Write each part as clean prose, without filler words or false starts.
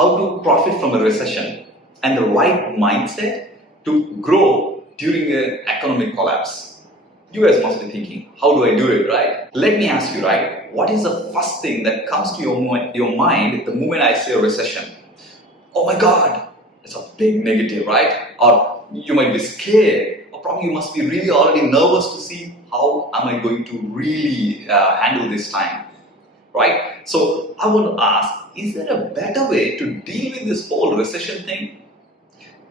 how to profit from a recession and the right mindset to grow during an economic collapse. You guys must be thinking, how do I do it, right? Let me ask you, right? What is the first thing that comes to your mind the moment I say a recession? Oh my God, it's a big negative, right? Or you might be scared, or probably you must be really already nervous to see how am I going to really handle this time, right? So I want to ask, is there a better way to deal with this whole recession thing?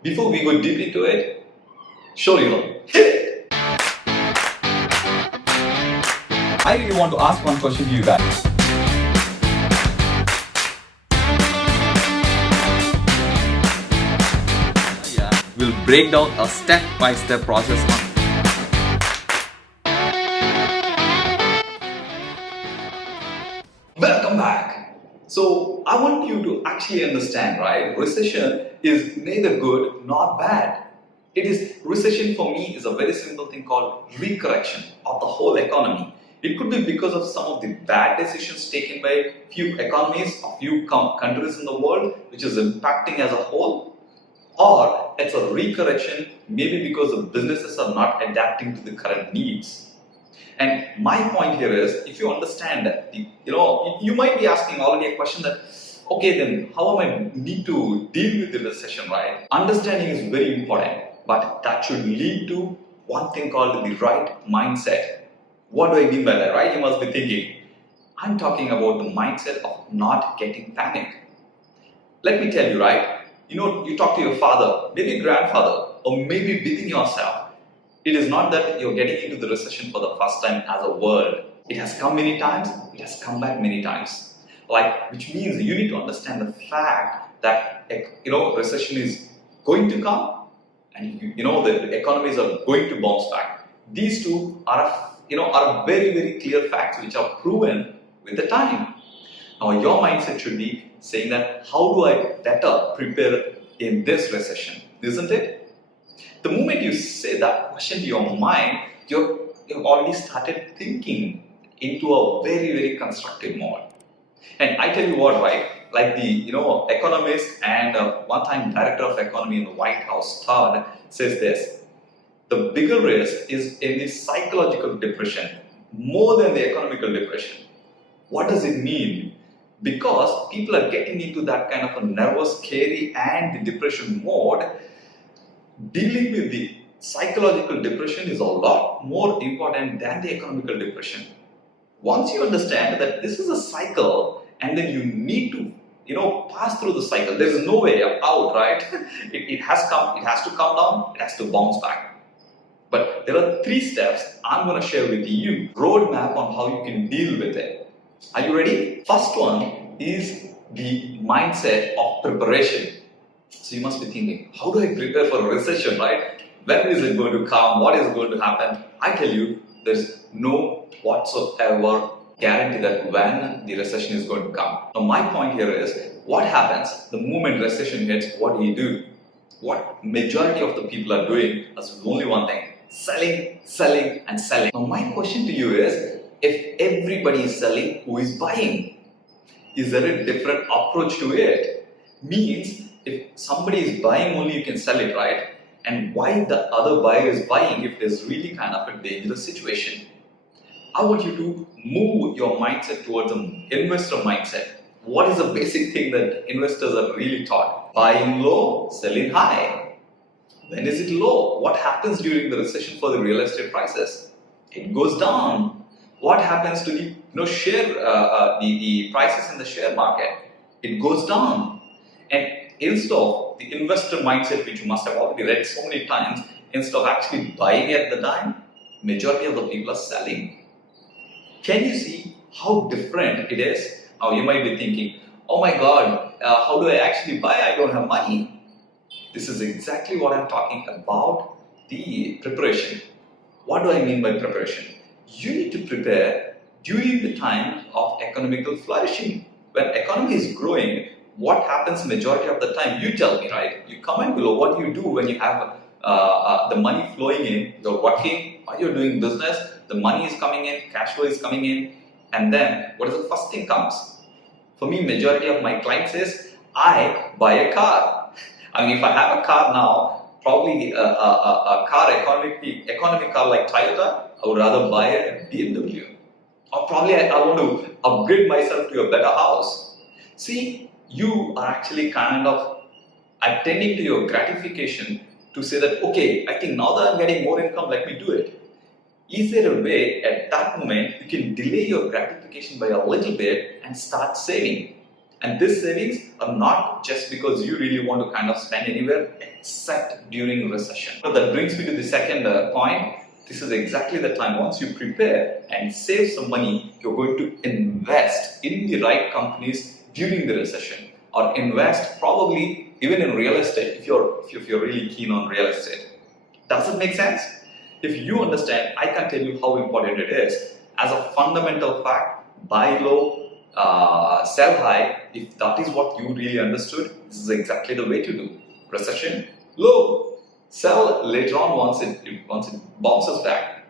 Before we go deep into it, surely you know, hit it! I really want to ask one question to you guys. We'll break down a step-by-step process on Welcome back. So I want you to actually understand, right? Recession is neither good nor bad. Recession for me is a very simple thing called recorrection of the whole economy. It could be because of some of the bad decisions taken by few economies or few countries in the world, which is impacting as a whole. Or it's a recorrection maybe because the businesses are not adapting to the current needs. And my point here is, if you understand that, you might be asking already a question that, okay, then how am I need to deal with the recession, right? Understanding is very important, but that should lead to one thing called the right mindset. What do I mean by that, right? You must be thinking, I'm talking about the mindset of not getting panic. Let me tell you, right? You talk to your father, maybe grandfather, or maybe within yourself. It is not that you're getting into the recession for the first time as a world. It has come many times, it has come back many times. Which means you need to understand the fact that, recession is going to come and the economies are going to bounce back. These two are very, very clear facts which are proven with the time. Now your mindset should be saying that, how do I better prepare in this recession, isn't it? The moment you say that question to your mind, you've already started thinking into a very, very constructive mode. And I tell you what, right? Like the economist and one-time director of economy in the White House, Todd, says this: the bigger risk is in the psychological depression more than the economical depression. What does it mean? Because people are getting into that kind of a nervous, scary and the depression mode. Dealing with the psychological depression is a lot more important than the economical depression. Once you understand that this is a cycle and then you need to pass through the cycle, there is no way out, right? It has to come down, it has to bounce back. But there are 3 steps I'm going to share with you, roadmap on how you can deal with it. Are you ready? First one is the mindset of preparation. So you must be thinking, how do I prepare for a recession, right? When is it going to come? What is going to happen? I tell you, there's no whatsoever guarantee that when the recession is going to come. Now my point here is, what happens the moment recession hits? What do you do? What majority of the people are doing is only one thing: selling, selling and selling. Now my question to you is, if everybody is selling, who is buying? Is there a different approach to it? Means, if somebody is buying only, you can sell it, right? And why the other buyer is buying if there's really kind of a dangerous situation? I want you to move your mindset towards an investor mindset. What is the basic thing that investors are really taught? Buying low, selling high. When is it low? What happens during the recession for the real estate prices? It goes down. What happens to the the prices in the share market? It goes down. And instead of the investor mindset, which you must have already read so many times, instead of actually buying at the time, majority of the people are selling. Can you see how different it is? Now you might be thinking, oh my God, how do I actually buy? I don't have money. This is exactly what I'm talking about, the preparation. What do I mean by preparation? You need to prepare during the time of economical flourishing. When economy is growing, what happens majority of the time? You tell me, right? You comment below what you do when you have the money flowing in, you're working, or you're doing business, the money is coming in, cash flow is coming in, and then what is the first thing comes? For me, majority of my clients is, I buy a car. I mean, if I have a car now, probably a car, economic car like Toyota, I would rather buy a BMW. Or probably I want to upgrade myself to a better house. See, you are actually kind of attending to your gratification to say that, okay, I think now that I'm getting more income, let me do it. Is there a way at that moment you can delay your gratification by a little bit and start saving? And these savings are not just because you really want to kind of spend anywhere except during recession. So that brings me to the second point. This is exactly the time once you prepare and save some money, you're going to invest in the right companies during the recession, or invest probably even in real estate if you're really keen on real estate. Does it make sense? If you understand, I can tell you how important it is. As a fundamental fact, buy low, sell high. If that is what you really understood, this is exactly the way to do. Recession, low. Sell later on once it bounces back.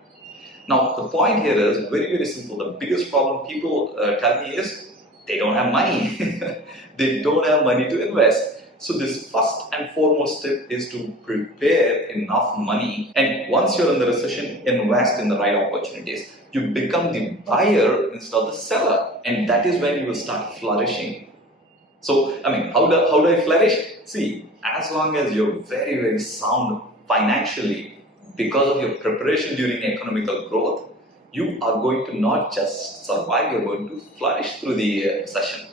Now the point here is very simple. The biggest problem people tell me is they don't have money. They don't have money to invest. So this first and foremost step is to prepare enough money, and once you're in the recession, invest in the right opportunities. You become the buyer instead of the seller, and that is when you will start flourishing. So I mean, how do I flourish? See, as long as you're very sound financially because of your preparation during economical growth, you are going to not just survive, you're going to flourish through the recession.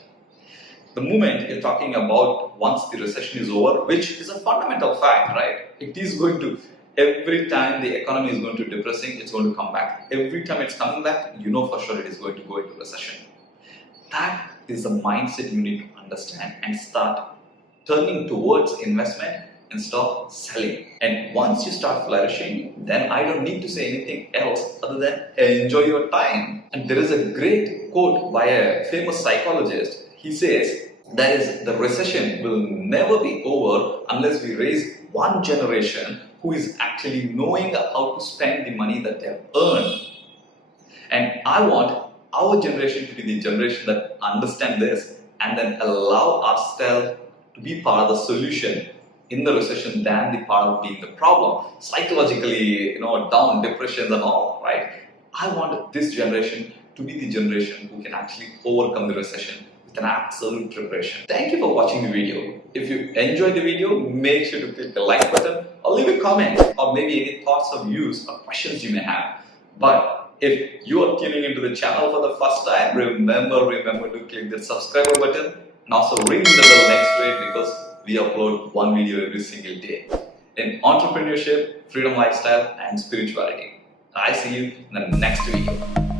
The moment you're talking about once the recession is over, which is a fundamental fact, right? It is going to, every time the economy is going to depressing, it's going to come back. Every time it's coming back, you know for sure it is going to go into recession. That is the mindset you need to understand and start turning towards investment instead of selling. And once you start flourishing, then I don't need to say anything else other than enjoy your time. And there is a great quote by a famous psychologist. He says, that is, the recession will never be over unless we raise one generation who is actually knowing how to spend the money that they have earned. And I want our generation to be the generation that understand this and then allow ourselves to be part of the solution in the recession than the part of being the problem. Psychologically, down, depressions and all, right? I want this generation to be the generation who can actually overcome the recession with an absolute preparation. Thank you for watching the video. If you enjoyed the video, make sure to click the like button or leave a comment or maybe any thoughts or views or questions you may have. But if you are tuning into the channel for the first time, remember to click the subscribe button and also ring the bell next to it, because we upload one video every single day in entrepreneurship, freedom lifestyle and spirituality. I see you in the next video.